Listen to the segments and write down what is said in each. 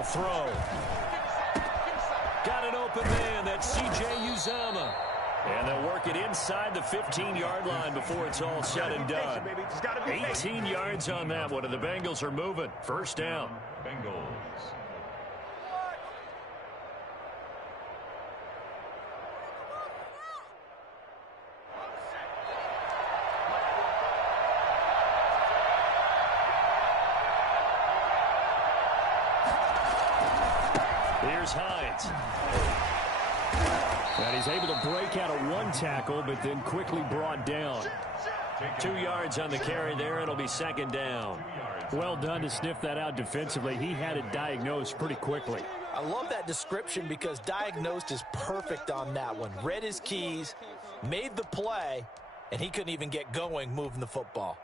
They'll throw. Got an open man. That's C.J. Uzomah. And they'll work it inside the 15-yard line before it's all said and done. 18 yards on that one, and the Bengals are moving. First down. Bengals. Here's Hines. And he's able to break out of one tackle, but then quickly brought down. 2 yards on the carry there. It'll be second down. Well done to sniff that out defensively. He had it diagnosed pretty quickly. I love that description because diagnosed is perfect on that one. Read his keys, made the play, and he couldn't even get going moving the football.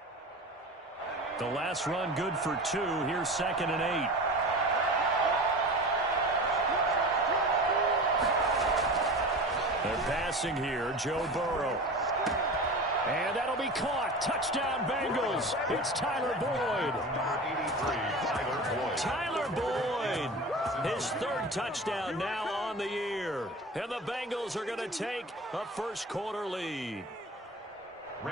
The last run good for 2. Here's 2nd and 8. They're passing here, Joe Burrow. And that'll be caught. Touchdown, Bengals. It's Tyler Boyd. Tyler Boyd. His 3rd touchdown now on the year. And the Bengals are going to take a first-quarter lead.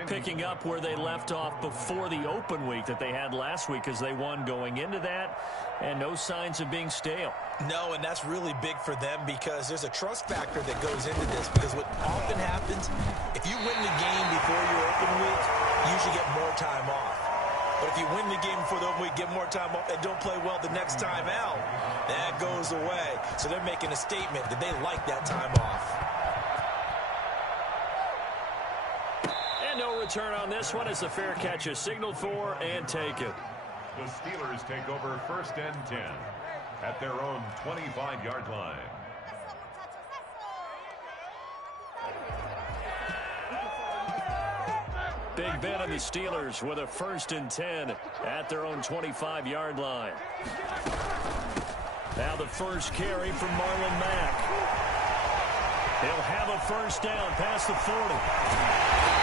Picking up where they left off before the open week that they had last week as they won going into that. And no signs of being stale. No, and that's really big for them because there's a trust factor that goes into this. Because what often happens, if you win the game before your open week, you usually get more time off. But if you win the game before the open week, get more time off, and don't play well the next time out, that goes away. So they're making a statement that they like that time off. And no return on this one as the fair catch is signaled for and taken. The Steelers take over 1st and 10 at their own 25-yard line. Big Ben and the Steelers with a 1st and 10 at their own 25-yard line. Now the first carry from Marlon Mack. He'll have a first down past the 40.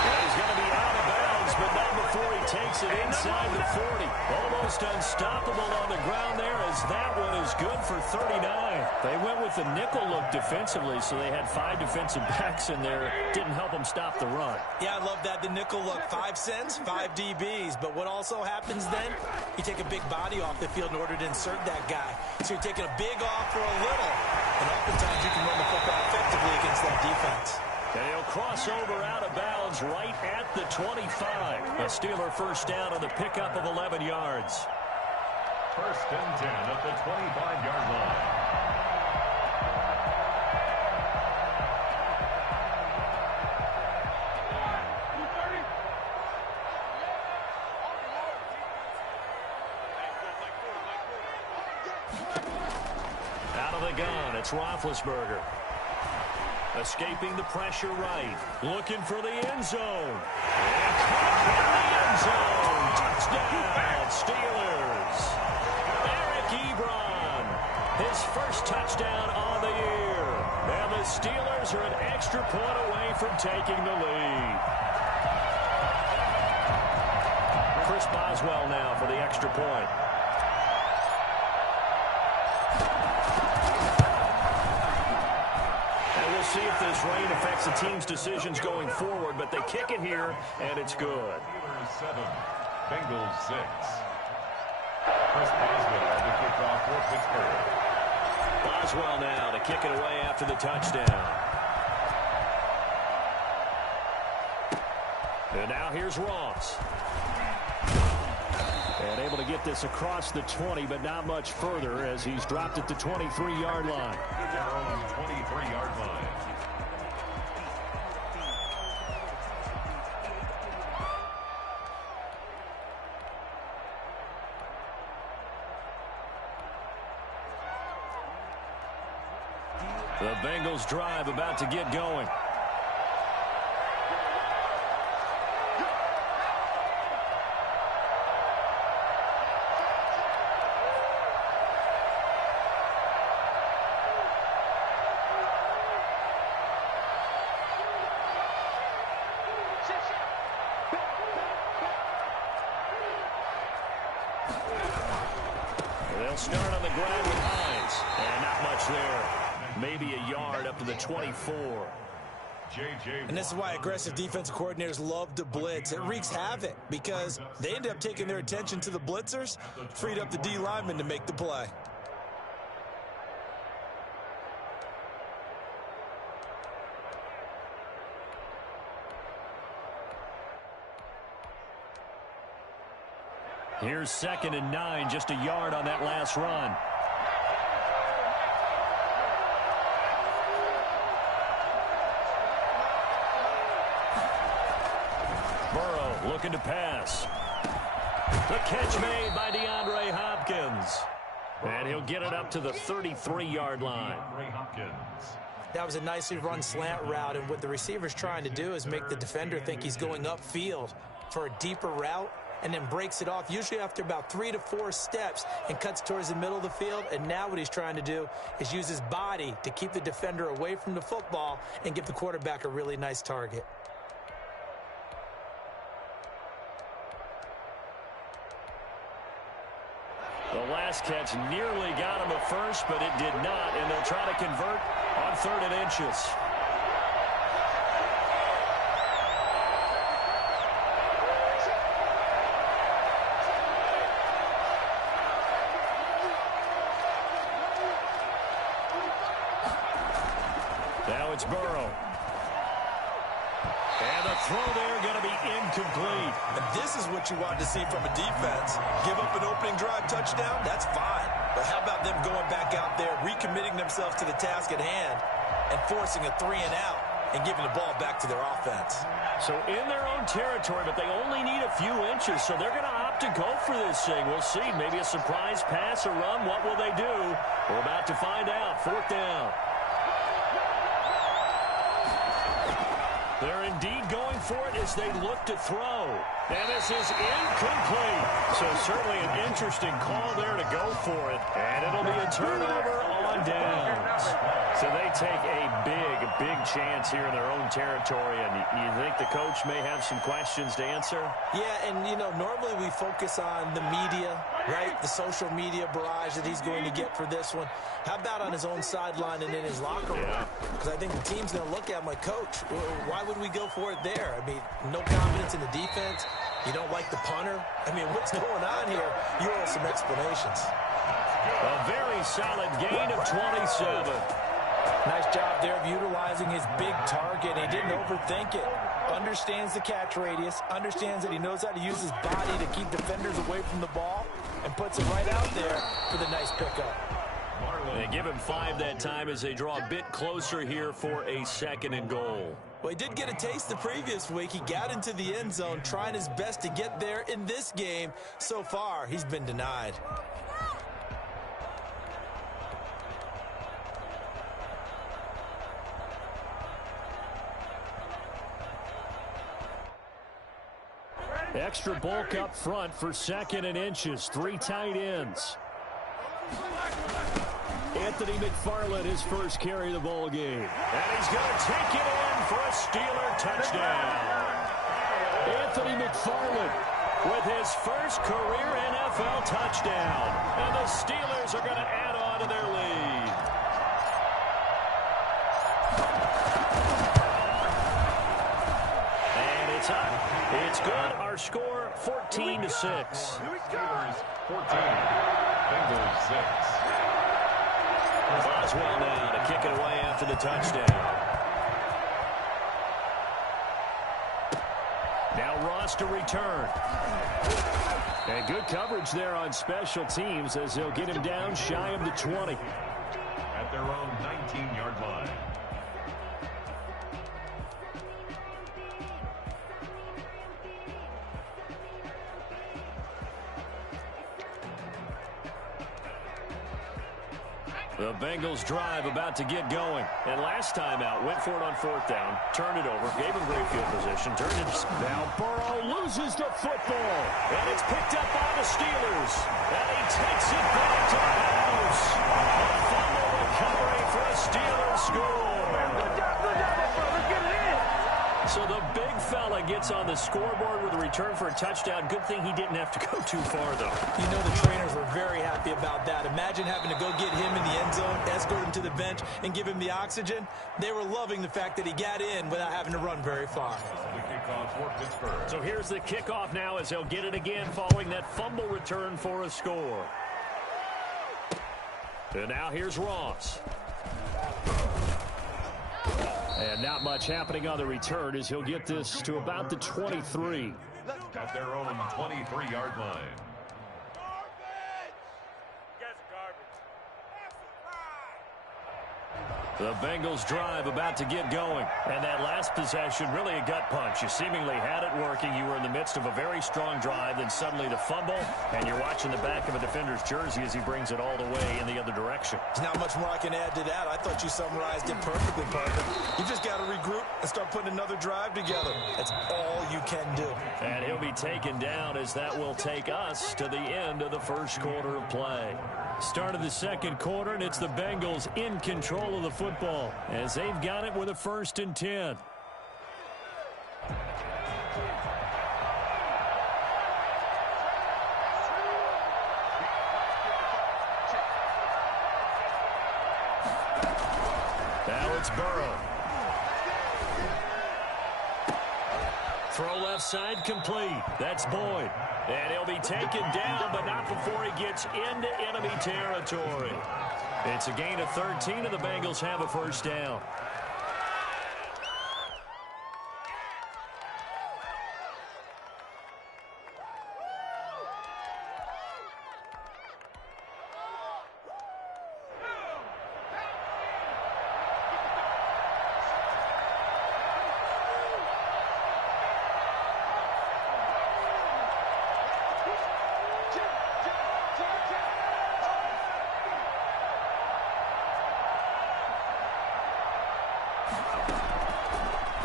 And he's going to be out of bounds, but not before he takes it inside the 40. Almost unstoppable on the ground there as that one is good for 39. They went with the nickel look defensively, so they had 5 defensive backs in there. Didn't help them stop the run. Yeah, I love that. The nickel look, 5 cents, 5 DBs. But what also happens then, you take a big body off the field in order to insert that guy. So you're taking a big off for a little. And oftentimes you can run the football effectively against that defense. And he'll cross over out of bounds right at the 25. A Steeler first down on the pickup of 11 yards. 1st and 10 at the 25-yard line. Out of the gun, it's Roethlisberger. Escaping the pressure right. Looking for the end zone. And caught in the end zone. Touchdown, Steelers. Eric Ebron. His first touchdown on the year. And the Steelers are an extra point away from taking the lead. Chris Boswell now for the extra point. See if this rain affects the team's decisions going forward, but they kick it here, and it's good. Steelers 7, Bengals 6. Chris Boswell to kick off for Pittsburgh. Boswell now to kick it away after the touchdown. And now here's Ross. And able to get this across the 20, but not much further as he's dropped at the 23-yard line. Their own 23-yard line. The Bengals drive about to get going. They'll start on the ground with Hines. Not much there. Maybe a yard up to the 24. And this is why aggressive defensive coordinators love to blitz. It wreaks havoc because they end up taking their attention to the blitzers, freed up the D lineman to make the play. Here's 2nd and 9, just a yard on that last run. Burrow looking to pass. The catch made by DeAndre Hopkins. And he'll get it up to the 33-yard line. That was a nicely run slant route, and what the receiver's trying to do is make the defender think he's going upfield for a deeper route, and then breaks it off, usually after about 3 to 4 steps, and cuts towards the middle of the field. And now what he's trying to do is use his body to keep the defender away from the football and give the quarterback a really nice target. The last catch nearly got him at first, but it did not, and they'll try to convert on 3rd and inches. Now it's Burrow. And the throw there going to be incomplete. And this is what you want to see from a defense. Give up an opening drive touchdown, that's fine. But how about them going back out there, recommitting themselves to the task at hand, and forcing a 3 and out, and giving the ball back to their offense. So in their own territory, but they only need a few inches, so they're going to opt to go for this thing. We'll see. Maybe a surprise pass or run. What will they do? We're about to find out. 4th down. They're indeed going for it as they look to throw. And this is incomplete. So certainly an interesting call there to go for it. And it'll be a turnover on downs. So they take a big chance here in their own territory. And you think the coach may have some questions to answer? Yeah, and, you know, normally we focus on the media, right? The social media barrage that he's going to get for this one. How about on his own sideline and in his locker room? Because I think the team's going to look at him like, Coach, why would we go for it there? I mean, no confidence in the defense. You don't like the punter? I mean, what's going on here? You owe some explanations. A very solid gain of 27. Nice job there of utilizing his big target. He didn't overthink it. Understands the catch radius. Understands that he knows how to use his body to keep defenders away from the ball. And puts it right out there for the nice pickup. They give him 5 that time as they draw a bit closer here for a 2nd and goal. Well, he did get a taste the previous week. He got into the end zone, trying his best to get there in this game. So far, he's been denied. Extra bulk up front for 2nd and inches. 3 tight ends. Anthony McFarland, his first carry of the ball game. And he's going to take it in for a Steeler touchdown. Anthony McFarland with his first career NFL touchdown. And the Steelers are going to add on to their lead. And it's up. It's good. Our score, 14-6. Steelers 14, Bengals 6. Boswell now to kick it away after the touchdown. Now Ross to return. And good coverage there on special teams as they'll get him down shy of the 20. At their own 19-yard line. The Bengals drive about to get going. And last time out, went for it on 4th down, turned it over, gave him great field position, turned it. Now Burrow loses the football. And it's picked up by the Steelers. And he takes it back to the house. A fumble recovery for a Steelers score. So the big fella gets on the scoreboard with a return for a touchdown. Good thing he didn't have to go too far, though. You know the trainers were very happy about that. Imagine having to go get him in the end zone, escort him to the bench, and give him the oxygen. They were loving the fact that he got in without having to run very far. So here's the kickoff now as they'll get it again following that fumble return for a score. And now here's Ross. And not much happening on the return as he'll get this to about the 23. At their own 23-yard line. The Bengals drive about to get going. And that last possession, really a gut punch. You seemingly had it working. You were in the midst of a very strong drive. Then suddenly the fumble. And you're watching the back of a defender's jersey as he brings it all the way in the other direction. There's not much more I can add to that. I thought you summarized it perfectly, partner. You just got to regroup and start putting another drive together. That's all you can do. And he'll be taken down as that will take us to the end of the first quarter of play. Start of the second quarter, and it's the Bengals in control of the football as they've got it with a 1st and 10. Now it's Burrow. Throw left side complete. That's Boyd. And he'll be taken down, but not before he gets into enemy territory. It's a gain of 13, and the Bengals have a 1st down.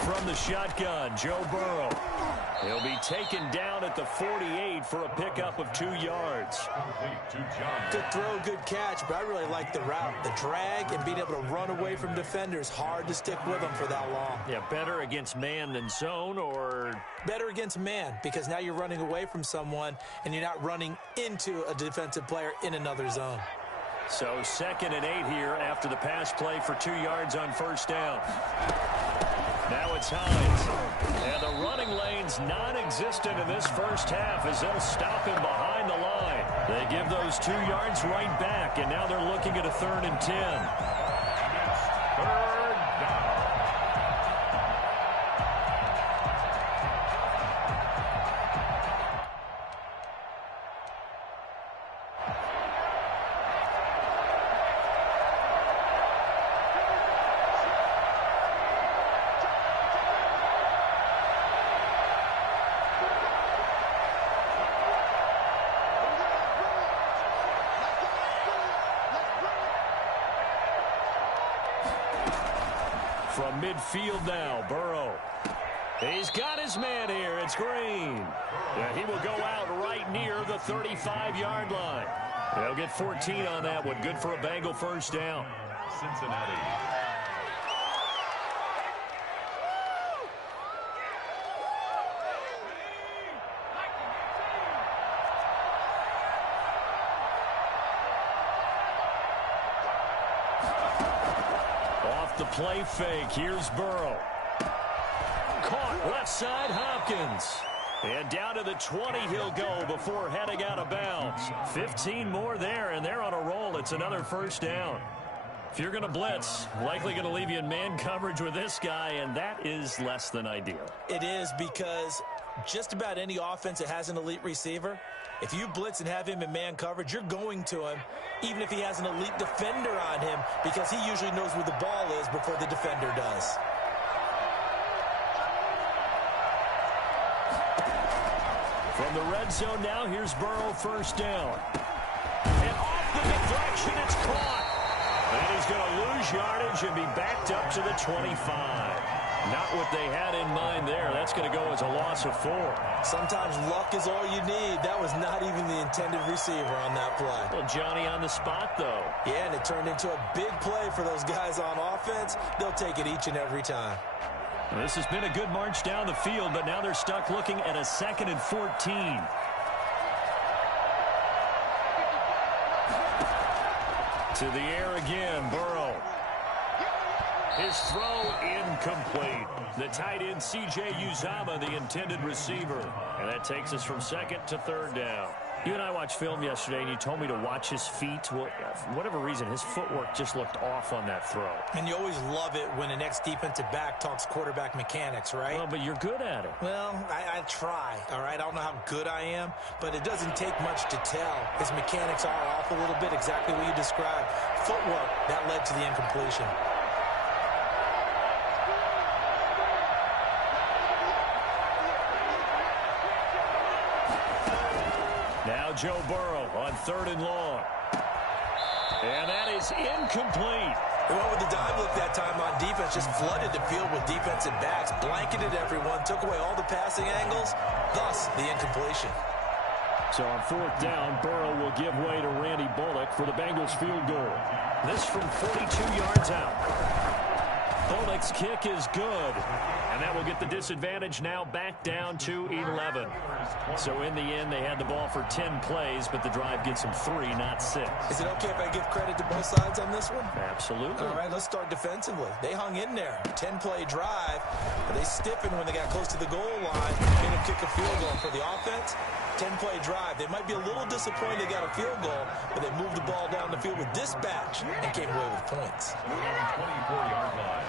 From the shotgun, Joe Burrow. He'll be taken down at the 48 for a pickup of 2 yards. Good throw, good catch, but I really like the route. The drag and being able to run away from defenders. Hard to stick with them for that long. Yeah, better against man than zone, or? Better against man, because now you're running away from someone and you're not running into a defensive player in another zone. So 2nd and 8 here after the pass play for 2 yards on 1st down. Now it's Hines. And the running lane's non-existent in this first half as they'll stop him behind the line. They give those 2 yards right back, and now they're looking at a 3rd and 10. It's 3rd down. From midfield now, Burrow. He's got his man here. It's Green. Yeah, he will go out right near the 35-yard line. They'll get 14 on that one. Good for a Bengal 1st down. Cincinnati. Off the play fake, here's Burrow. Caught left side, Hopkins. And down to the 20 he'll go before heading out of bounds. 15 more there, and they're on a roll. It's another 1st down. If you're going to blitz, likely going to leave you in man coverage with this guy, and that is less than ideal. It is, because just about any offense that has an elite receiver, if you blitz and have him in man coverage, you're going to him, even if he has an elite defender on him, because he usually knows where the ball is before the defender does. From the red zone now, here's Burrow 1st down. And off the deflection, it's caught. And he's going to lose yardage and be backed up to the 25. Not what they had in mind there. That's going to go as a loss of 4. Sometimes luck is all you need. That was not even the intended receiver on that play. Well, Johnny on the spot, though. Yeah, and it turned into a big play for those guys on offense. They'll take it each and every time. Well, this has been a good march down the field, but now they're stuck looking at a 2nd and 14. To the air again, Burrow. His throw incomplete. The tight end, C.J. Uzomah, the intended receiver. And that takes us from 2nd to 3rd down. You and I watched film yesterday, and you told me to watch his feet. Well, for whatever reason, his footwork just looked off on that throw. And you always love it when an ex-defensive back talks quarterback mechanics, right? Well, but you're good at it. Well, I try, all right? I don't know how good I am, but it doesn't take much to tell. His mechanics are off a little bit, exactly what you described. Footwork, that led to the incompletion. Now Joe Burrow on 3rd and long. And that is incomplete. They went with the dime look that time on defense, just flooded the field with defensive backs, blanketed everyone, took away all the passing angles, thus the incompletion. So on 4th down, Burrow will give way to Randy Bullock for the Bengals field goal. This from 42 yards out. Bullock's kick is good. And that will get the disadvantage now back down to 11. So in the end, they had the ball for 10 plays, but the drive gets them 3, not 6. Is it okay if I give credit to both sides on this one? Absolutely. All right, let's start defensively. They hung in there. 10-play drive. But they stiffened when they got close to the goal line. Made them kick a field goal. For the offense, 10-play drive. They might be a little disappointed they got a field goal, but they moved the ball down the field with dispatch and came away with points. 24-yard line.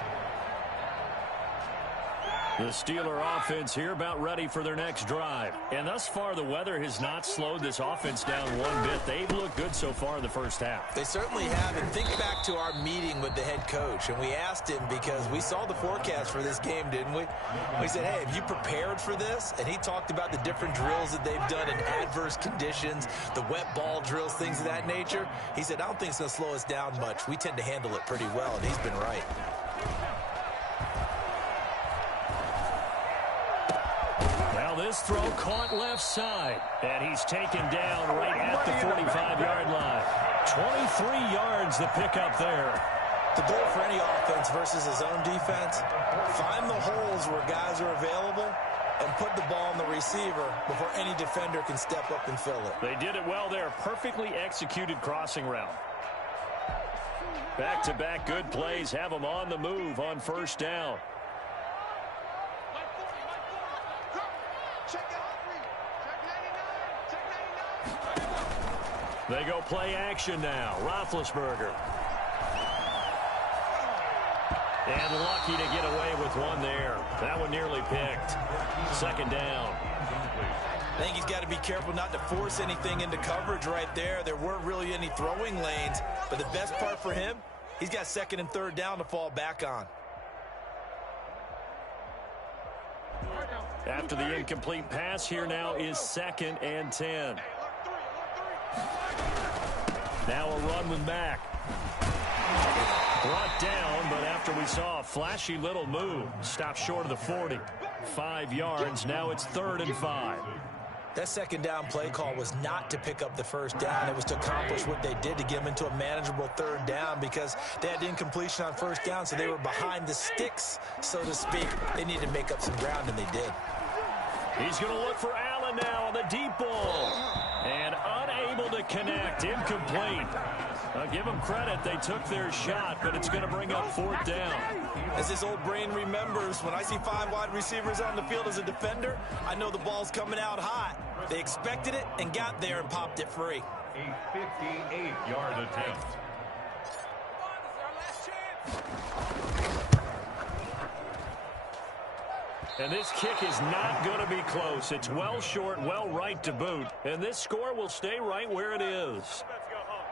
The Steeler offense here about ready for their next drive. And thus far, the weather has not slowed this offense down one bit. They've looked good so far in the first half. They certainly have. And think back to our meeting with the head coach. And we asked him because we saw the forecast for this game, didn't we? We said, hey, have you prepared for this? And he talked about the different drills that they've done in adverse conditions, the wet ball drills, things of that nature. He said, I don't think it's going to slow us down much. We tend to handle it pretty well, and he's been right. This throw caught left side, and he's taken down right at the 45-yard line. 23 yards the pickup there. The goal for any offense versus his own defense, find the holes where guys are available and put the ball on the receiver before any defender can step up and fill it. They did it well there. Perfectly executed crossing route. Back-to-back good plays have them on the move on 1st down. They go play action now. Roethlisberger. And lucky to get away with one there. That one nearly picked. 2nd down. I think he's got to be careful not to force anything into coverage right there. There weren't really any throwing lanes. But the best part for him, he's got 2nd and 3rd down to fall back on. After the incomplete pass, here now is 2nd and 10. Now a run with Mack. Brought down, but after we saw a flashy little move, stopped short of the 40. 5 yards, now it's 3rd and 5. That 2nd down play call was not to pick up the 1st down. It was to accomplish what they did to get them into a manageable 3rd down because they had incompletion on 1st down, so they were behind the sticks, so to speak. They needed to make up some ground, and they did. He's going to look for Allen now on the deep ball. And unable to connect. Incomplete. I'll give them credit. They took their shot, but it's going to bring up 4th down. As his old brain remembers, when I see 5 wide receivers on the field as a defender, I know the ball's coming out hot. They expected it and got there and popped it free. A 58-yard attempt. And this kick is not going to be close. It's well short, well right to boot. And this score will stay right where it is.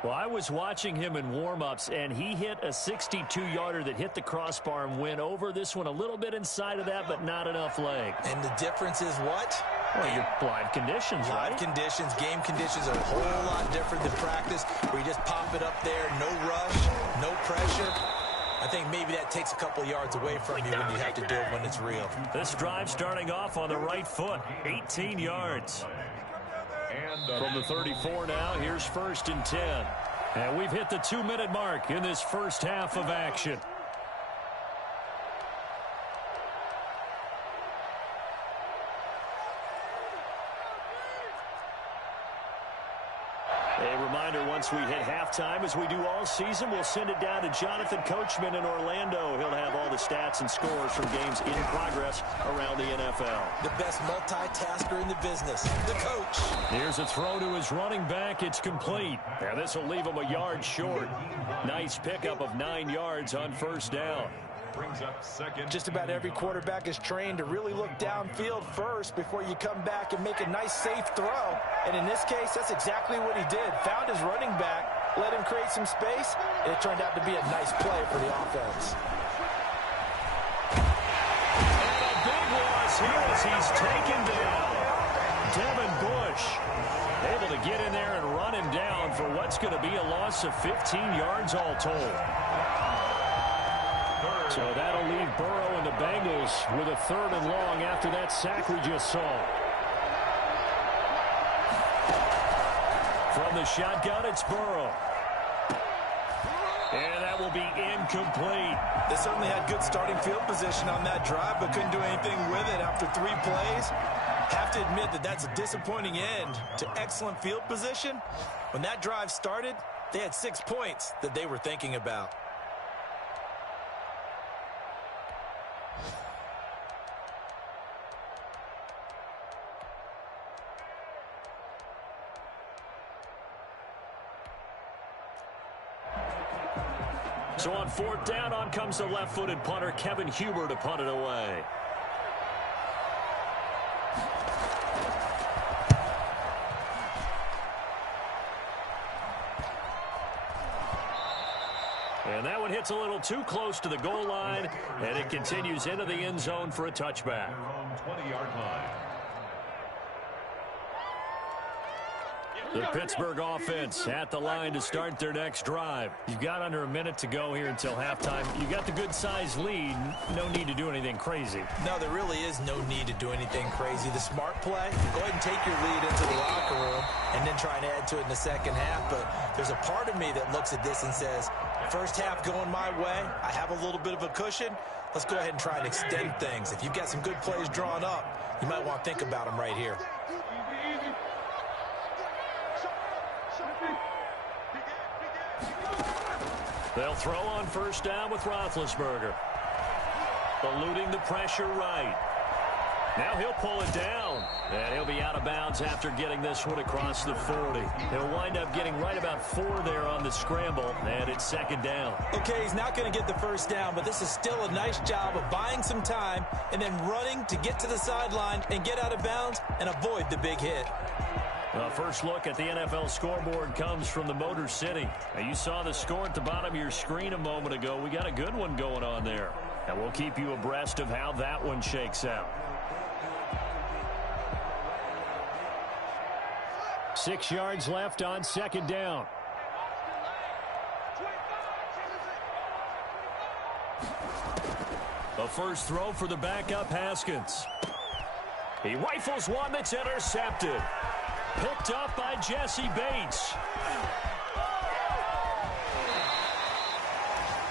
Well, I was watching him in warm-ups, and he hit a 62-yarder that hit the crossbar and went over. This one a little bit inside of that, but not enough leg. And the difference is what? Well, your live conditions, right? Live conditions, game conditions are a whole lot different than practice, where you just pop it up there, no rush, no pressure. I think maybe that takes a couple yards away from you when you have to do it when it's real. This drive starting off on the right foot, 18 yards. From the 34 now, here's 1st and 10. And we've hit the 2-minute mark in this first half of action. A reminder, once we hit halftime, as we do all season, we'll send it down to Jonathan Coachman in Orlando. He'll have all the stats and scores from games in progress around the NFL. The best multitasker in the business, the coach. Here's a throw to his running back. It's complete. And this will leave him a yard short. Nice pickup of 9 yards on first down. Brings up second. Just about every quarterback is trained to really look downfield first before you come back and make a nice, safe throw. And in this case, that's exactly what he did. Found his running back, let him create some space, and it turned out to be a nice play for the offense. And a big loss here as he's taken down. Devin Bush able to get in there and run him down for what's going to be a loss of 15 yards all told. So that'll leave Burrow and the Bengals with a 3rd and long after that sack we just saw. From the shotgun, it's Burrow. And that will be incomplete. They certainly had good starting field position on that drive, but couldn't do anything with it after 3 plays. Have to admit that that's a disappointing end to excellent field position. When that drive started, they had 6 points that they were thinking about. So on 4th down, on comes the left-footed punter, Kevin Huber, to punt it away. And that one hits a little too close to the goal line, and it continues into the end zone for a touchback. Their own 20-yard line. The Pittsburgh offense at the line to start their next drive. You've got under a minute to go here until halftime. You got the good-sized lead. No need to do anything crazy. No, there really is no need to do anything crazy. The smart play, go ahead and take your lead into the locker room and then try and add to it in the second half. But there's a part of me that looks at this and says, first half going my way, I have a little bit of a cushion. Let's go ahead and try and extend things. If you've got some good plays drawn up, you might want to think about them right here. They'll throw on first down with Roethlisberger. Eluding the pressure right. Now he'll pull it down. And he'll be out of bounds after getting this one across the 40. He'll wind up getting right about 4 there on the scramble. And it's 2nd down. Okay, he's not going to get the first down, but this is still a nice job of buying some time and then running to get to the sideline and get out of bounds and avoid the big hit. First look at the NFL scoreboard comes from the Motor City. Now, you saw the score at the bottom of your screen a moment ago. We got a good one going on there. And we'll keep you abreast of how that one shakes out. 6 yards left on 2nd down. The first throw for the backup Haskins. He rifles one that's intercepted. Picked up by Jesse Bates.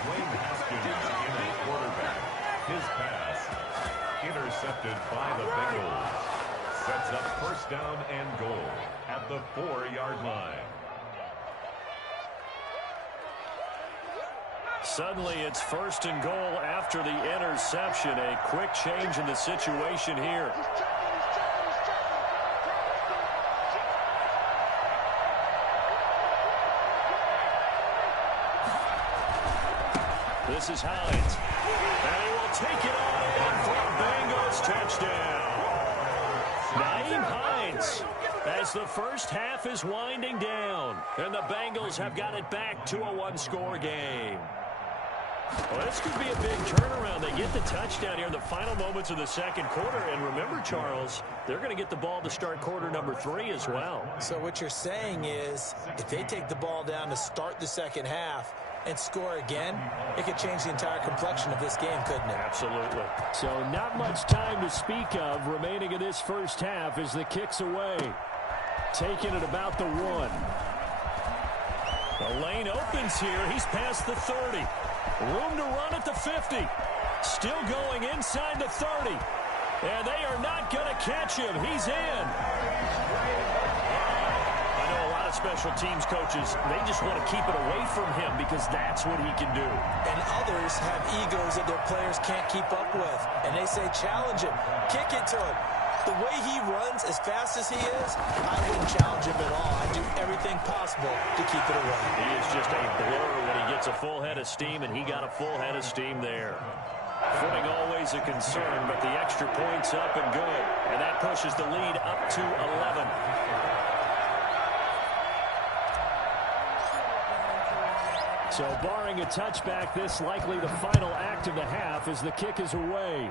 Wayne Haskins in at quarterback. His pass intercepted by the Bengals. Sets up first down and goal at the 4-yard line. Suddenly it's 1st and goal after the interception. A quick change in the situation here. This is Hines. And he will take it on in for a Bengals touchdown. Nyheim Hines, as the first half is winding down. And the Bengals have got it back to a 1-score game. Well, this could be a big turnaround. They get the touchdown here in the final moments of the 2nd quarter. And remember, Charles, they're going to get the ball to start quarter number 3 as well. So what you're saying is if they take the ball down to start the second half and score again, it could change the entire complexion of this game, couldn't it? Absolutely. So not much time to speak of remaining in this first half as the kick's away. Taking it about the 1. The lane opens here. He's past the 30. Room to run at the 50. Still going inside the 30. And they are not going to catch him. He's in. special teams coaches, they just want to keep it away from him because that's what he can do. And others have egos that their players can't keep up with. And they say, challenge him, kick it to him. The way he runs as fast as he is, I wouldn't challenge him at all. I'd do everything possible to keep it away. He is just a blur when he gets a full head of steam, and he got a full head of steam there. Footing always a concern, but the extra point's up and good. And that pushes the lead up to 11. So barring a touchback, this likely the final act of the half as the kick is away.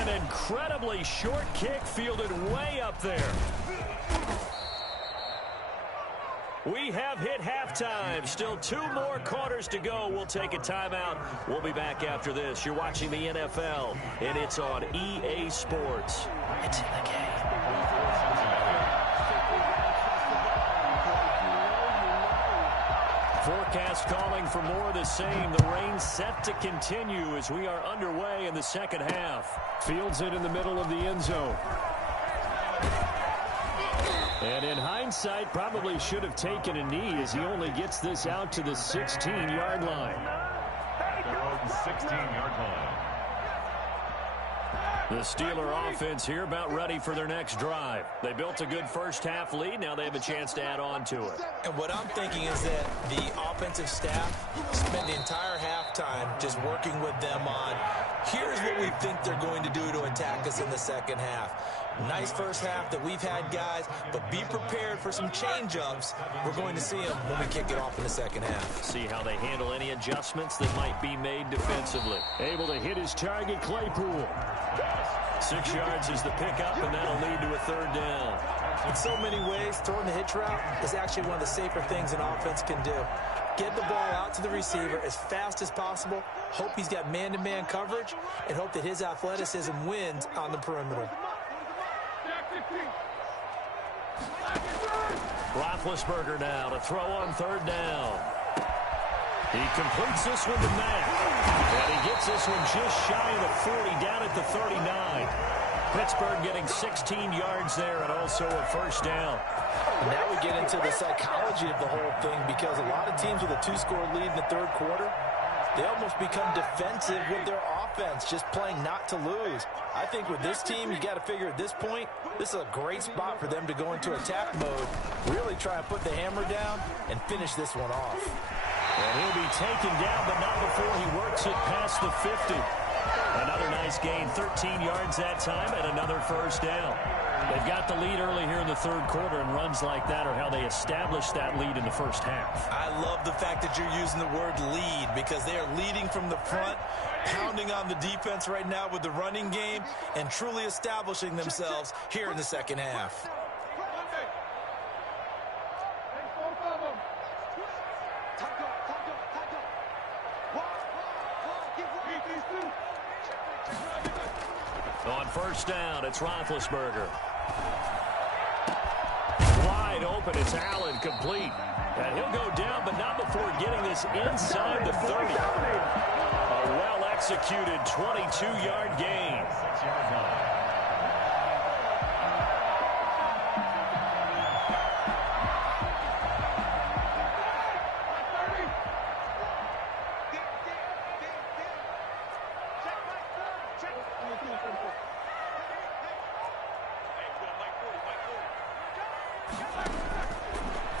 An incredibly short kick fielded way up there. We have hit halftime. Still 2 more quarters to go. We'll take a timeout. We'll be back after this. You're watching the NFL, and it's on EA Sports. It's in the game. Forecast calling for more of the same. The rain set to continue as we are underway in the second half. Fields it in the middle of the end zone. And in hindsight, probably should have taken a knee as he only gets this out to the 16-yard line. Their own 16-yard line. The Steeler offense here about ready for their next drive. They built a good first-half lead. Now they have a chance to add on to it. And what I'm thinking is that the offensive staff spent the entire halftime just working with them on, here's what we think they're going to do to attack us in the second half. Nice first half that we've had, guys, but be prepared for some change-ups. We're going to see them when we kick it off in the second half. See how they handle any adjustments that might be made defensively. Able to hit his target, Claypool. 6 yards is the pickup, and that'll lead to a third down. In so many ways, throwing the hitch route is actually one of the safer things an offense can do. Get the ball out to the receiver as fast as possible, hope he's got man-to-man coverage, and hope that his athleticism wins on the perimeter. Roethlisberger now to throw on third down. He completes this one to Mack. And he gets this one just shy of the 40, down at the 39. Pittsburgh getting 16 yards there and also a first down. Now we get into the psychology of the whole thing, because a lot of teams with a 2-score lead in the third quarter, they almost become defensive with their offense, just playing not to lose. I think with this team, you got to figure at this point, this is a great spot for them to go into attack mode, really try and put the hammer down and finish this one off. And he'll be taken down, but not before he works it past the 50. Another nice gain, 13 yards that time, and another first down. They've got the lead early here in the third quarter, and runs like that are how they establish that lead in the first half. I love the fact that you're using the word lead, because they are leading from the front, pounding on the defense right now with the running game, and truly establishing themselves here in the second half. On first down, it's Roethlisberger. Wide open, it's Allen, complete. And he'll go down, but not before getting this inside the 30. A well-executed 22-yard gain.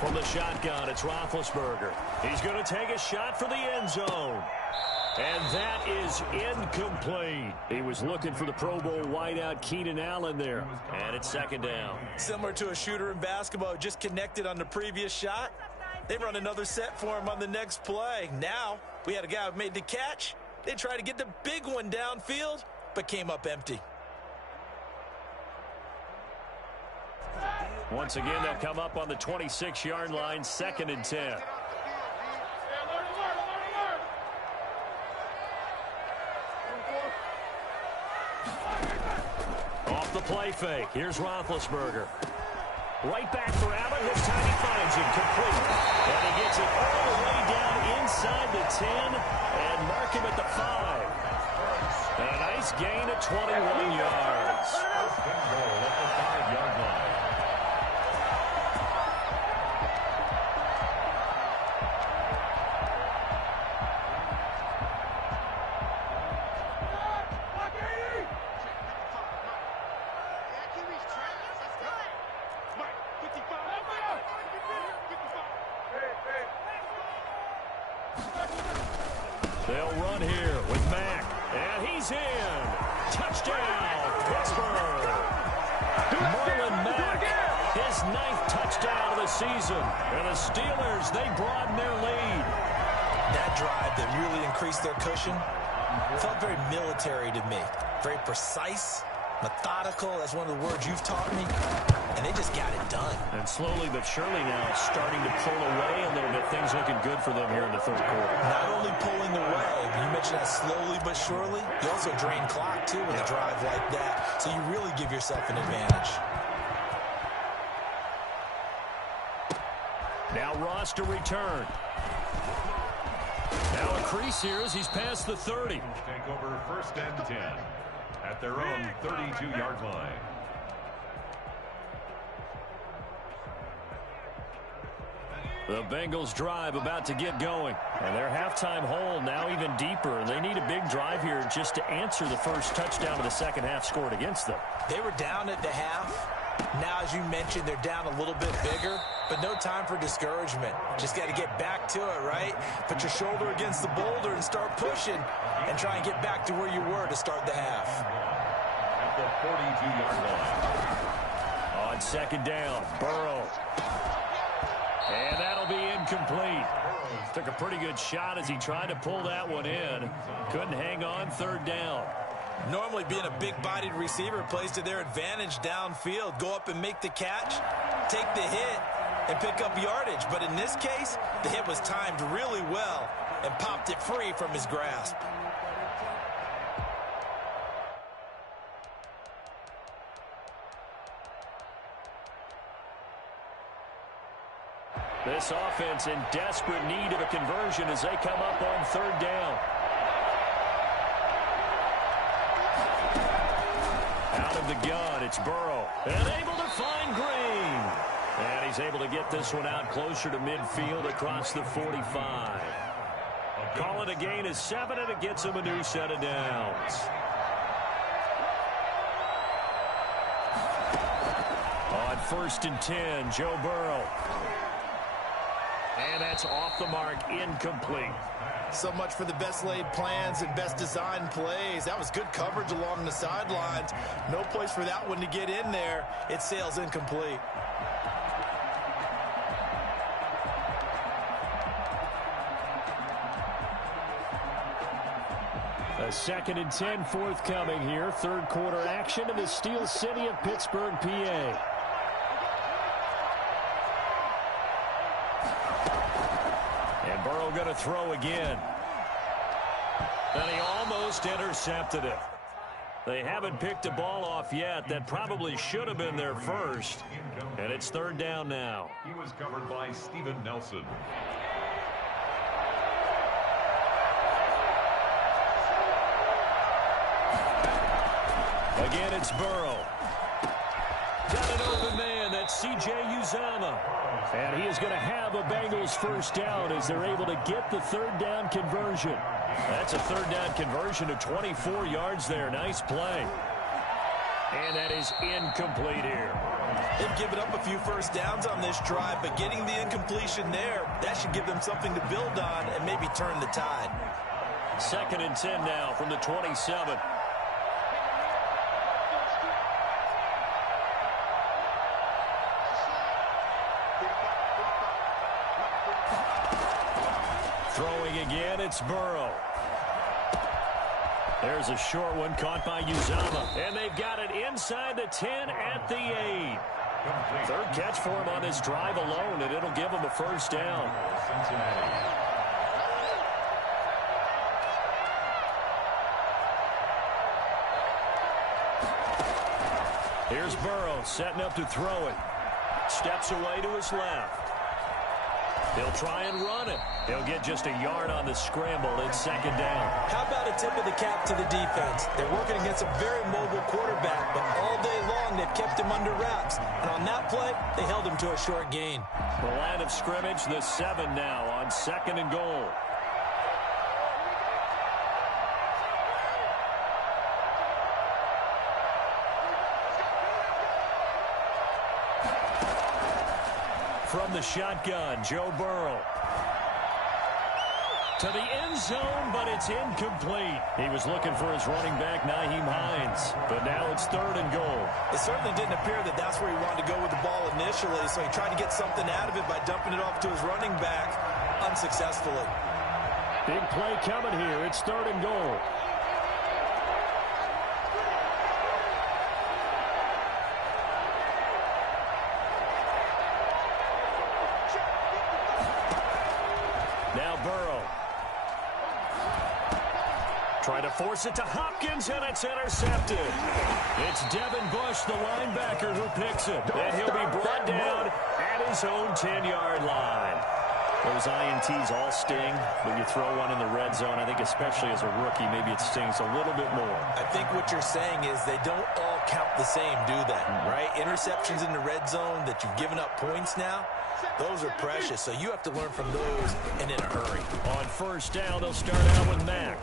From the shotgun, it's Roethlisberger. He's going to take a shot for the end zone. And that is incomplete. He was looking for the Pro Bowl wideout Keenan Allen there. And it's second down. Similar to a shooter in basketball, just connected on the previous shot. They run another set for him on the next play. Now, we had a guy who made the catch. They tried to get the big one downfield, but came up empty. Once again, they'll come up on the 26-yard line, 2nd and 10. Off the play fake. Here's Roethlisberger. Right back for Allen. This time he finds him complete. And he gets it all the way down inside the 10 and mark him at the 5. And a nice gain of 21 yards. First and goal at the 5-yard line. They'll run here with Mack. And he's in. Touchdown, Pittsburgh. Marlon Mack, his 9th touchdown of the season. And the Steelers, they broaden their lead. That drive that really increased their cushion felt very military to me. Very precise, methodical. That's one of the words you've taught me. And they just got it done. And slowly but surely now starting to pull away a little bit. Things looking good for them here in the third quarter. Not only pulling away, but you mentioned that slowly but surely. You also drain clock, too, with a drive like that. So you really give yourself an advantage. Now Ross to return. Now a crease here as he's past the 30. Take over 1st and 10 at their own 32-yard line. The Bengals drive about to get going. And their halftime hole now even deeper. They need a big drive here just to answer the first touchdown of the second half scored against them. They were down at the half. Now, as you mentioned, they're down a little bit bigger, but no time for discouragement. Just got to get back to it, right? Put your shoulder against the boulder and start pushing and try and get back to where you were to start the half. At the 42-yard line. On second down, Burrow. And that'll be incomplete. Took a pretty good shot as he tried to pull that one in. Couldn't hang on third down. Normally being a big-bodied receiver plays to their advantage downfield. Go up and make the catch, take the hit, and pick up yardage. But in this case, the hit was timed really well and popped it free from his grasp. This offense in desperate need of a conversion as they come up on third down. Out of the gun, it's Burrow. And able to find Green. And he's able to get this one out closer to midfield across the 45. Call it a gain of 7, and it gets him a new set of downs. On 1st and 10, Joe Burrow. And that's off the mark, incomplete. So much for the best laid plans and best designed plays. That was good coverage along the sidelines. No place for that one to get in there. It sails incomplete. A 2nd and 10 forthcoming here. Third quarter action in the Steel City of Pittsburgh, PA. And Burrow going to throw again. And he almost intercepted it. They haven't picked a ball off yet. That probably should have been their first. And it's third down now. He was covered by Steven Nelson. Again, it's Burrow. Got an open man. That's C.J. Uzomah. And he is going to have a Bengals first down as they're able to get the third down conversion. That's a third down conversion of 24 yards there. Nice play. And that is incomplete here. They've given up a few first downs on this drive, but getting the incompletion there, that should give them something to build on and maybe turn the tide. 2nd and 10 now from the 27. Throwing again, it's Burrow. There's a short one caught by Uzomah. And they've got it inside the 10 at the 8. Third catch for him on this drive alone, and it'll give him a first down. Here's Burrow setting up to throw it. Steps away to his left. He'll try and run it. He'll get just a yard on the scramble. It's second down. How about a tip of the cap to the defense? They're working against a very mobile quarterback, but all day long they've kept him under wraps. And on that play, they held him to a short gain. The line of scrimmage, the 7 now on 2nd and goal. From the shotgun, Joe Burrow. To the end zone, but it's incomplete. He was looking for his running back, Nyheim Hines, but now it's 3rd and goal. It certainly didn't appear that that's where he wanted to go with the ball initially, so he tried to get something out of it by dumping it off to his running back unsuccessfully. Big play coming here. It's 3rd and goal. Now Burrow. Try to force it to Hopkins, and it's intercepted. It's Devin Bush, the linebacker, who picks it. And he'll be brought down at his own 10-yard line. Those INTs all sting, but you throw one in the red zone, I think especially as a rookie, maybe it stings a little bit more. I think what you're saying is they don't all count the same, do they? Right? Interceptions in the red zone that you've given up points now, those are precious, so you have to learn from those and in a hurry. On 1st down, they'll start out with Mack.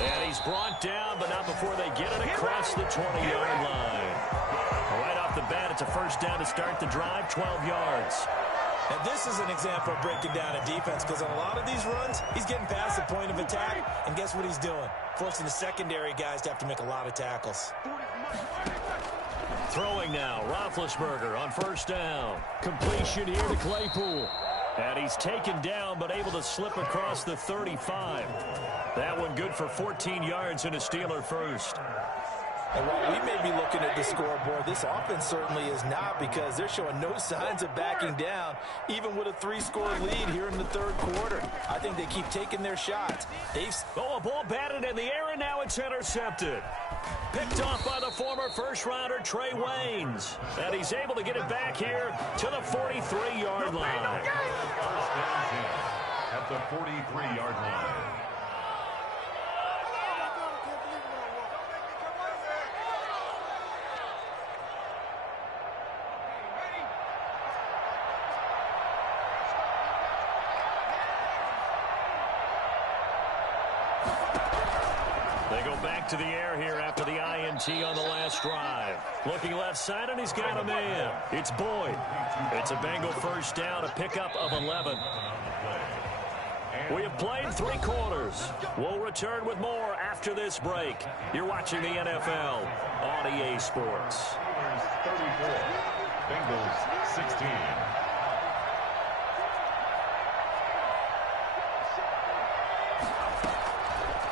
And he's brought down, but not before they get it across the 20-yard line. Right off the bat, it's a 1st down to start the drive, 12 yards. And this is an example of breaking down a defense, because on a lot of these runs, he's getting past the point of attack, and guess what he's doing? Forcing the secondary guys to have to make a lot of tackles. Throwing now, Roethlisberger on 1st down. Completion here to Claypool. And he's taken down, but able to slip across the 35. That one good for 14 yards and a Steeler first. And while we may be looking at the scoreboard, this offense certainly is not, because they're showing no signs of backing down, even with a 3-score lead here in the 3rd quarter. I think they keep taking their shots. A ball batted in the air, and now it's intercepted. Picked off by the former first-rounder Trey Waynes. And he's able to get it back here to the 43-yard line. First down 10 at the 43-yard line. They go back to the air here after the INT on the last drive. Looking left side, and he's got a man. It's Boyd. It's a Bengal 1st down, a pickup of 11. We have played 3 quarters. We'll return with more after this break. You're watching the NFL on EA Sports. 34, Bengals 16.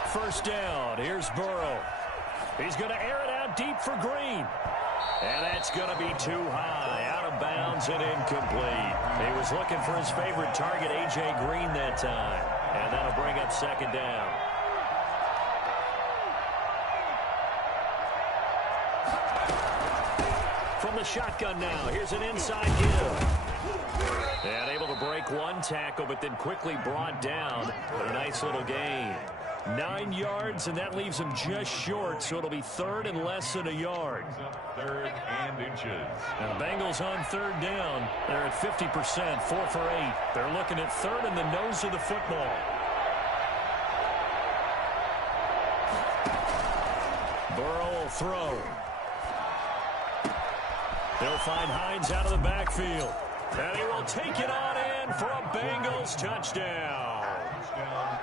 First down, here's Burrow. He's going to air it out deep for Green. And that's going to be too high, out of bounds and incomplete. He was looking for his favorite target, A.J. Green, that time. And that'll bring up 2nd down. From the shotgun now, here's an inside give. And able to break one tackle, but then quickly brought down. But a nice little gain. 9 yards, and that leaves him just short, so it'll be 3rd and less than a yard. 3rd and inches. Now the Bengals on 3rd down. They're at 50%, 4 for 8. They're looking at 3rd in the nose of the football. Burrow will throw. They'll find Hines out of the backfield. And he will take it on in for a Bengals touchdown.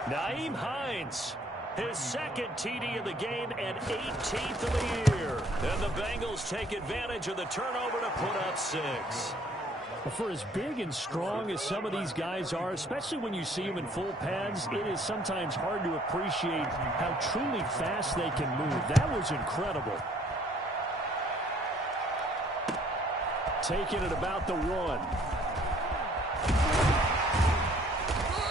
Nyheim Hines, his 2nd TD of the game and 18th of the year. And the Bengals take advantage of the turnover to put up 6. For as big and strong as some of these guys are, especially when you see them in full pads, it is sometimes hard to appreciate how truly fast they can move. That was incredible. Taking it about the 1.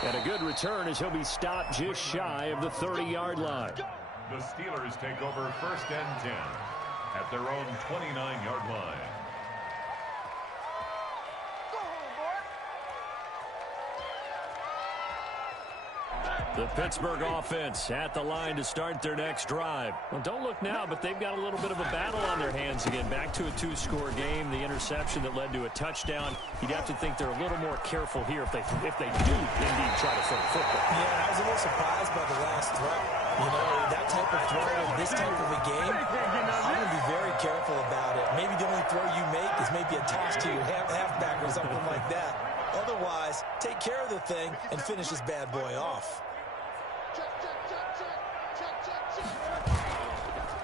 And a good return as he'll be stopped just shy of the 30-yard line. The Steelers take over 1st and 10 at their own 29-yard line. The Pittsburgh offense at the line to start their next drive. Well, don't look now, but they've got a little bit of a battle on their hands again. Back to a 2-score game. The interception that led to a touchdown. You'd have to think they're a little more careful here if they do indeed try to throw the football. Yeah, I was a little surprised by the last throw. You know, that type of throw in this type of a game, I'm going to be very careful about it. Maybe the only throw you make is maybe a toss to your halfback or something like that. Otherwise, take care of the thing and finish this bad boy off.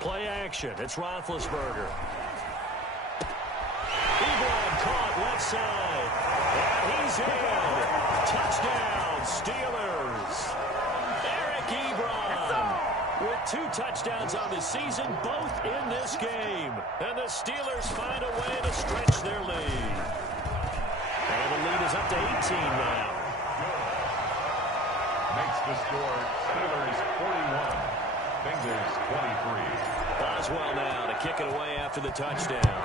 Play action. It's Roethlisberger. Ebron caught left side. And he's in. Touchdown, Steelers. Eric Ebron with 2 touchdowns on the season, both in this game. And the Steelers find a way to stretch their lead. And the lead is up to 18 now. Makes the score Steelers 41, Bengals 23. Boswell now to kick it away after the touchdown.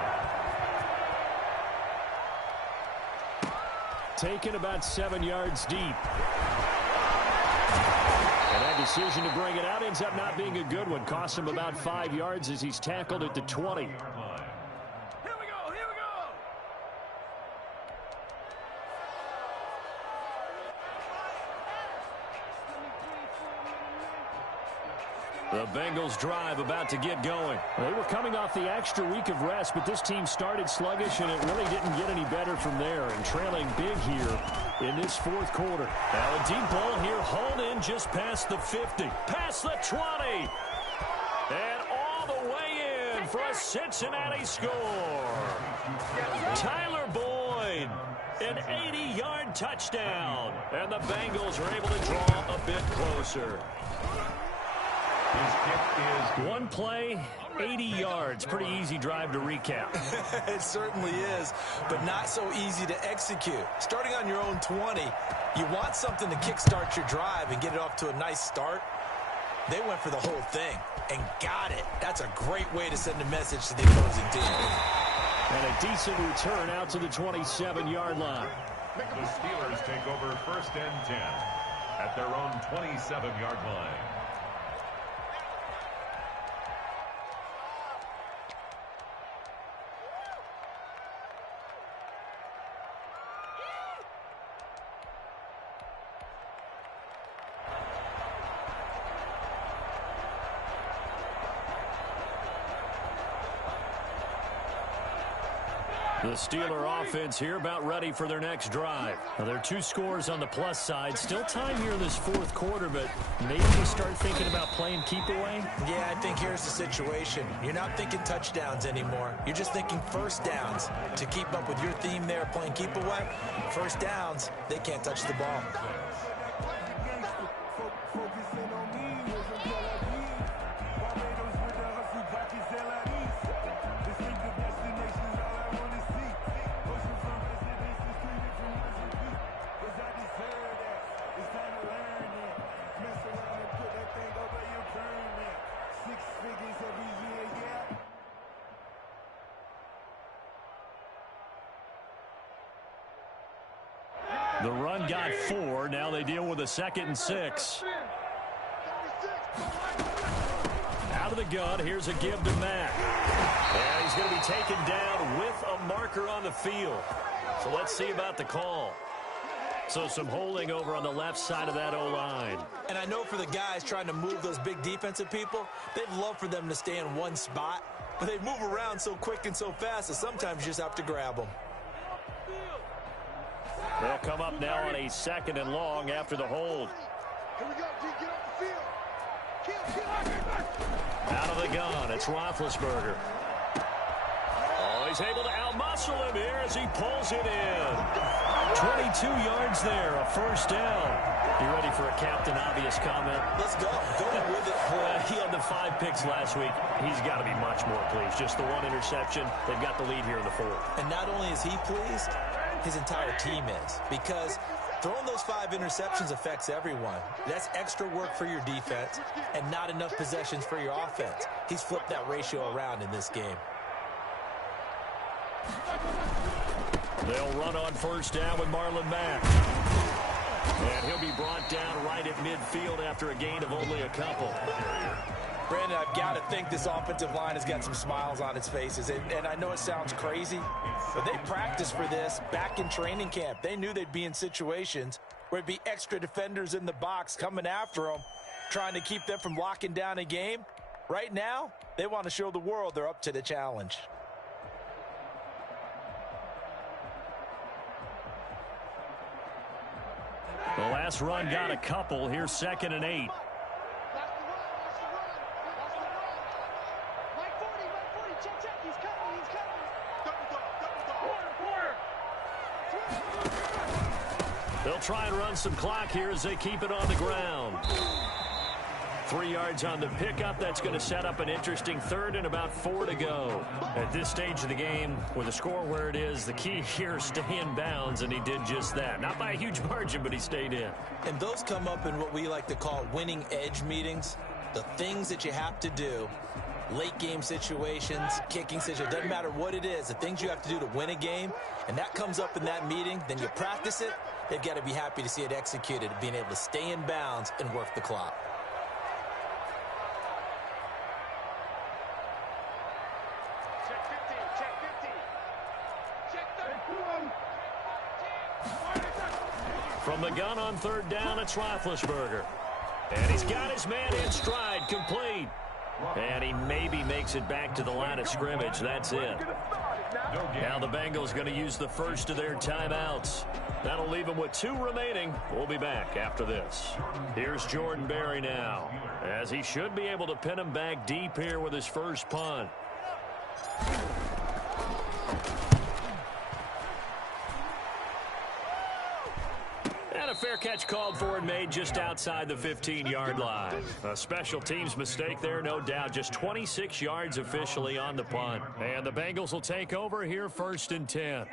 Taken about 7 yards deep. And that decision to bring it out ends up not being a good one. Cost him about 5 yards as he's tackled at the 20. The Bengals drive about to get going. They were coming off the extra week of rest, but this team started sluggish, and it really didn't get any better from there. And trailing big here in this fourth quarter. Now a deep ball here, hauled in just past the 50. Past the 20. And all the way in for a Cincinnati score. Tyler Boyd. An 80-yard touchdown. And the Bengals are able to draw a bit closer. His kick is one play, 80 yards. Pretty easy drive to recap. It certainly is, but not so easy to execute. Starting on your own 20, you want something to kickstart your drive and get it off to a nice start. They went for the whole thing and got it. That's a great way to send a message to the opposing team. And a decent return out to the 27-yard line. The Steelers take over 1st and 10 at their own 27-yard line. The Steeler offense here about ready for their next drive. Now, there are 2 scores on the plus side. Still time here in this fourth quarter, but maybe you start thinking about playing keep away? Yeah, I think here's the situation. You're not thinking touchdowns anymore. You're just thinking first downs. To keep up with your theme there, playing keep away, first downs, they can't touch the ball. The run got 4. Now they deal with a 2nd and 6. Out of the gun. Here's a give to Mack. And he's going to be taken down with a marker on the field. So let's see about the call. So some holding over on the left side of that O-line. And I know for the guys trying to move those big defensive people, they'd love for them to stay in one spot. But they move around so quick and so fast that sometimes you just have to grab them. They'll come up now on a 2nd and long after the hold. Here we go, D. Get off the field. Out of the gun, it's Roethlisberger. Oh, he's able to outmuscle him here as he pulls it in. 22 yards there, a first down. You ready for a Captain Obvious comment? Let's go. Go with it. He had the 5 picks last week. He's got to be much more pleased. Just the 1 interception. They've got the lead here in the 4th. And not only is he pleased, his entire team is. Because throwing those 5 interceptions affects everyone. That's extra work for your defense and not enough possessions for your offense. He's flipped that ratio around in this game. They'll run on first down with Marlon Mack. And he'll be brought down right at midfield after a gain of only a couple. Brandon, I've got to think this offensive line has got some smiles on its faces. And I know it sounds crazy, but they practiced for this back in training camp. They knew they'd be in situations where it'd be extra defenders in the box coming after them, trying to keep them from locking down a game. Right now, they want to show the world they're up to the challenge. The last run got a couple. Here's 2nd and 8. They'll try and run some clock here as they keep it on the ground. 3 yards on the pickup. That's going to set up an interesting third and about 4 to go. At this stage of the game, with the score where it is, the key here is stay in bounds, and he did just that. Not by a huge margin, but he stayed in. And those come up in what we like to call winning edge meetings. The things that you have to do, late game situations, kicking situations, doesn't matter what it is, the things you have to do to win a game, and that comes up in that meeting, then you practice it. They've got to be happy to see it executed, being able to stay in bounds and work the clock. From the gun on third down, it's Roethlisberger. And he's got his man in stride, complete. And he maybe makes it back to the line of scrimmage. That's it. Now the Bengals going to use the first of their timeouts. That'll leave them with 2 remaining. We'll be back after this. Here's Jordan Berry now, as he should be able to pin him back deep here with his first punt. And a fair catch called for and made just outside the 15-yard line. A special teams mistake there, no doubt. Just 26 yards officially on the punt. And the Bengals will take over here, 1st and 10.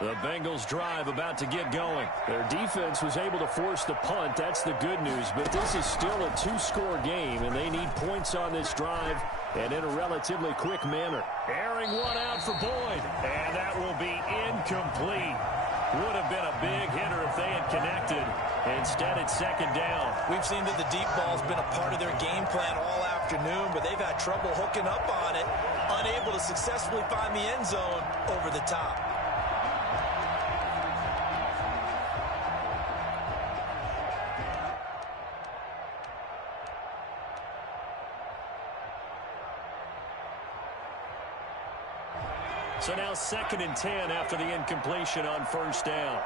The Bengals drive about to get going. Their defense was able to force the punt. That's the good news. But this is still a 2-score game, and they need points on this drive and in a relatively quick manner. Airing one out for Boyd, and that will be incomplete. Would have been a big hitter if they had connected. Instead, it's 2nd down. We've seen that the deep ball's been a part of their game plan all afternoon, but they've had trouble hooking up on it, unable to successfully find the end zone over the top. So now 2nd and 10 after the incompletion on 1st down.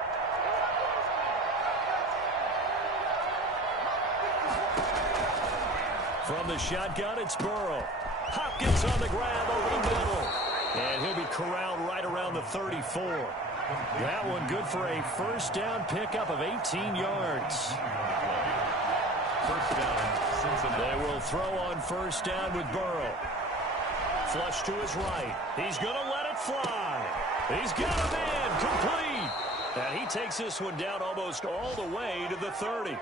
From the shotgun, it's Burrow. Hopkins on the grab over the middle. And he'll be corralled right around the 34. That one good for a 1st down pickup of 18 yards. 1st down, Cincinnati. They will throw on 1st down with Burrow. Flush to his right. He's going to let it fly. He's got a man complete. And he takes this one down almost all the way to the 30.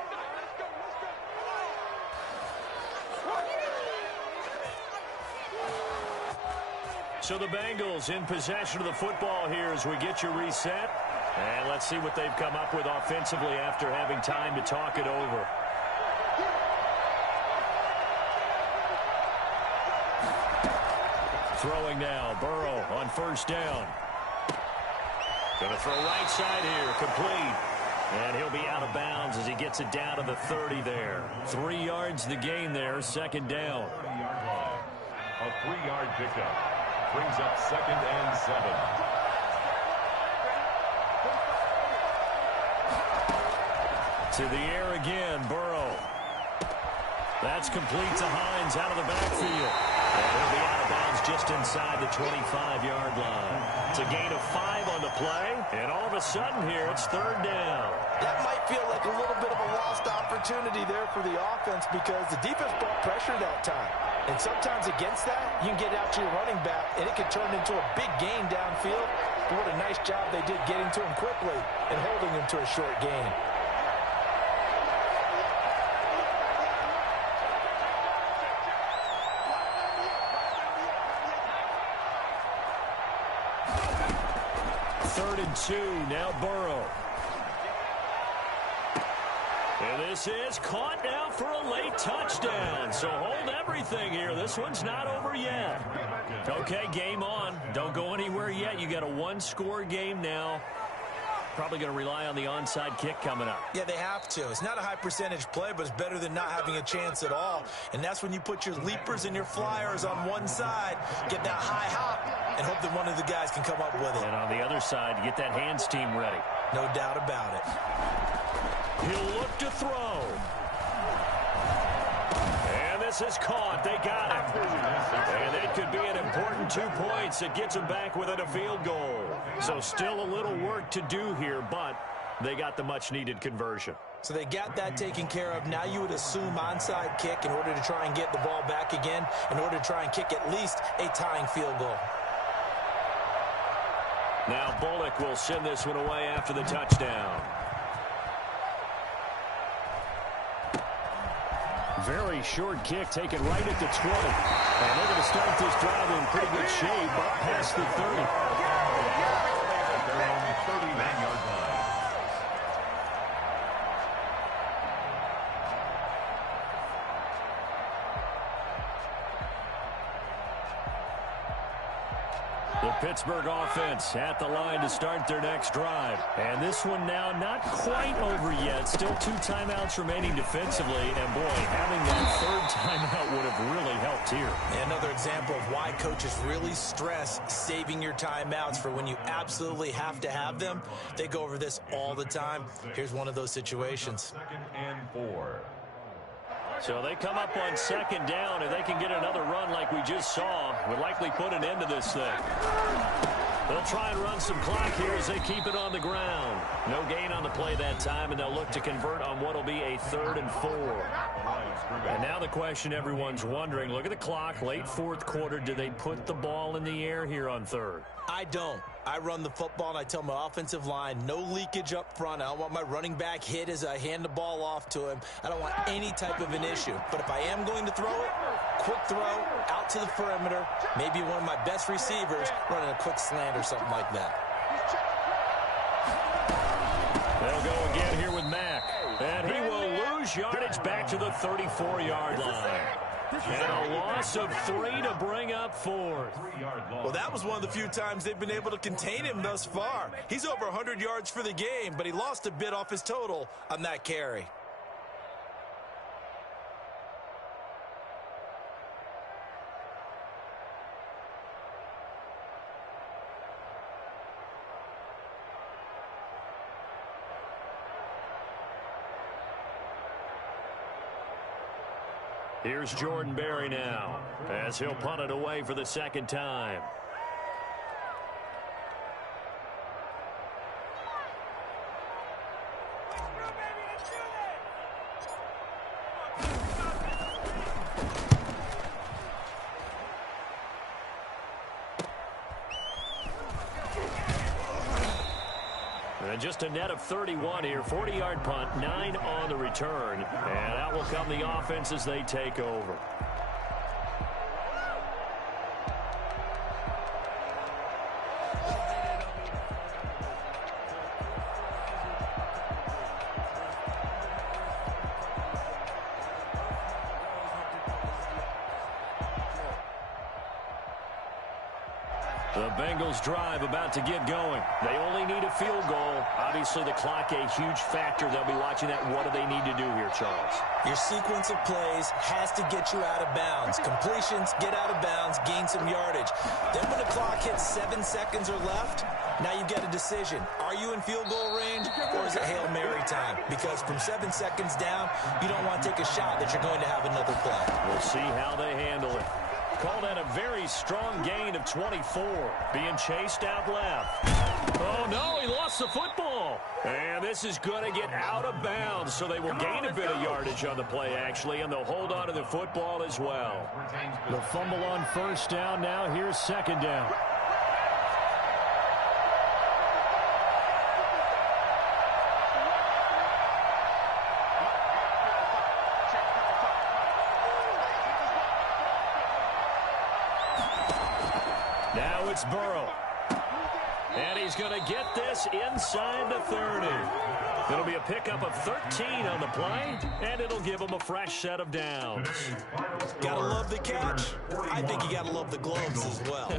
So the Bengals in possession of the football here as we get you reset. And let's see what they've come up with offensively after having time to talk it over. Throwing now, Burrow on 1st down. Going to throw right side here, complete. And he'll be out of bounds as he gets it down to the 30 there. 3 yards the gain there, 2nd down. A 3-yard pickup brings up 2nd and 7. To the air again, Burrow. That's complete to Hines out of the backfield. And he'll be out of bounds just inside the 25-yard line. It's a gain of 5 on the play, and all of a sudden here, it's 3rd down. That might feel like a little bit of a lost opportunity there for the offense because the defense brought pressure that time. And sometimes against that, you can get out to your running back, and it can turn into a big gain downfield. But what a nice job they did getting to him quickly and holding him to a short gain. Third and 2, now Burrow. And this is caught now for a late touchdown. So hold everything here. This one's not over yet. Okay, game on. Don't go anywhere yet. You got a 1-score game now. Probably going to rely on the onside kick coming up. Yeah, they have to. It's not a high percentage play, but it's better than not having a chance at all. And that's when you put your leapers and your flyers on one side, get that high hop, and hope that one of the guys can come up with it. And on the other side, get that hands team ready. No doubt about it. He'll look to throw. And this is caught. They got it. And it could be an important 2 points that gets them back within a field goal. So still a little work to do here, but they got the much-needed conversion. So they got that taken care of. Now you would assume onside kick in order to try and get the ball back again, in order to try and kick at least a tying field goal. Now Bullock will send this one away after the touchdown. Very short kick taken right at the 20. And they're going to start this drive in pretty good shape up past the 30. They're on the 39-yard line. The Pittsburgh offense at the line to start their next drive. And this one now not quite over yet. Still 2 timeouts remaining defensively. And, boy, having that third timeout would have really helped here. And another example of why coaches really stress saving your timeouts for when you absolutely have to have them. They go over this all the time. Here's one of those situations. 2nd and 4. So they come up on 2nd down, and they can get another run like we just saw. Would likely put an end to this thing. They'll try and run some clock here as they keep it on the ground. No gain on the play that time, and they'll look to convert on what will be a 3rd and 4. And now the question everyone's wondering, look at the clock, late 4th quarter. Do they put the ball in the air here on 3rd? I don't. I run the football, and I tell my offensive line, no leakage up front. I don't want my running back hit as I hand the ball off to him. I don't want any type of an issue. But if I am going to throw it, quick throw, out to the perimeter, maybe one of my best receivers running a quick slant or something like that. They'll go again here with Mack. And he will lose yardage back to the 34-yard line. And a loss of 3 to bring up 4th. Well, that was one of the few times they've been able to contain him thus far. He's over 100 yards for the game, but he lost a bit off his total on that carry. Here's Jordan Berry now as he'll punt it away for the 2nd time. And just a net of 31 here, 40-yard punt, 9 on the return. And that will come the offense as they take over. The Bengals drive about to get going. They only need a field goal. Obviously, the clock a huge factor. They'll be watching that. What do they need to do here, Charles? Your sequence of plays has to get you out of bounds. Completions, get out of bounds, gain some yardage. Then when the clock hits 7 seconds or left, now you've got a decision. Are you in field goal range or is it Hail Mary time? Because from 7 seconds down, you don't want to take a shot that you're going to have another play. We'll see how they handle it. Called at a very strong gain of 24. Being chased out left. Oh, no, he lost the football. And this is going to get out of bounds, so they will gain a bit of yardage on the play, actually, and they'll hold on to the football as well. The fumble on 1st down now. Here's 2nd down. Now it's Burrow. And he's going to get this inside the 30. It'll be a pickup of 13 on the play, and it'll give him a fresh set of downs. Gotta love the catch. I think you gotta love the gloves as well.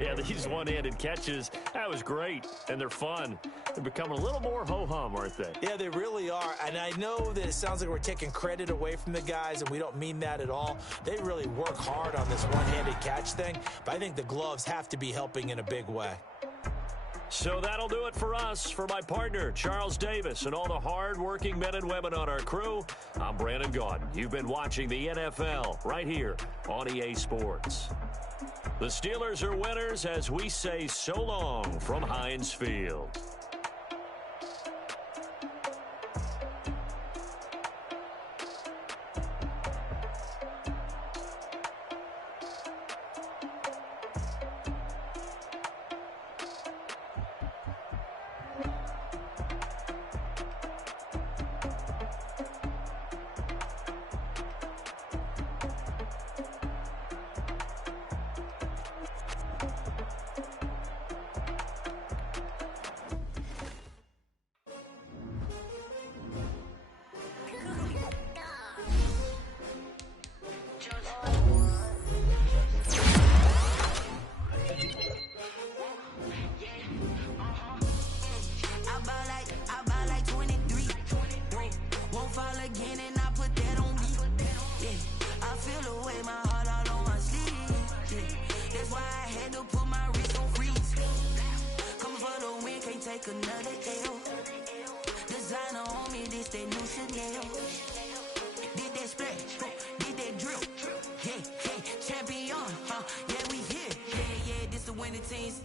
Yeah, these one-handed catches, that was great, and they're fun. They're becoming a little more ho-hum, aren't they? Yeah, they really are, and I know that it sounds like we're taking credit away from the guys, and we don't mean that at all. They really work hard on this one-handed catch thing, but I think the gloves have to be helping in a big way. So that'll do it for us. For my partner, Charles Davis, and all the hard-working men and women on our crew, I'm Brandon Gaudin. You've been watching the NFL right here on EA Sports. The Steelers are winners as we say so long from Heinz Field.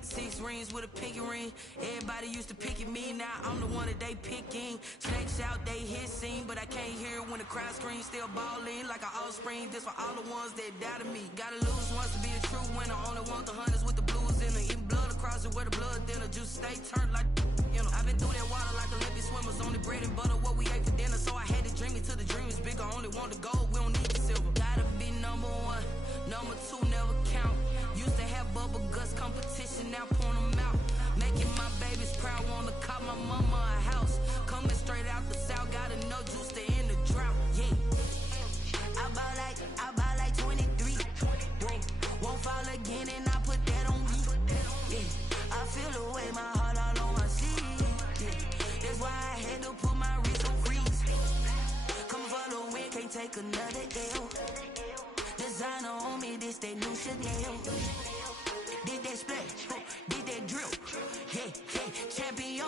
Six rings with a pinky ring. Everybody used to pick at me, now I'm the one that they picking. Snakes out, they hit scene, but I can't hear when the crowd screams. Still balling like an offspring. This for all the ones that doubted me. Gotta lose once to be a true winner. Only want the hunters with the blues in them. Eating blood across it where the blood thinner. Juice stay turned like, you know. I've been through that water like Olympic swimmers. Only bread and butter, what we ate for dinner. So I had to dream it till the dream is bigger. Only want the gold, we don't need the silver. Gotta be number one, number two never count. Used to have bubble guts competition, now point them out. Making my babies proud, wanna call my mama a house. Coming straight out the south, gotta know juice to end the drought. Yeah, I buy like 23. Won't fall again, and I put that on me. Yeah, I feel the way, my heart all on my sleeve. Yeah, that's why I had to put my wrist on freeze. Coming for the win, can't take another L. Designer on me, this that new Chanel. Did that splash, did that drip, yeah, champion.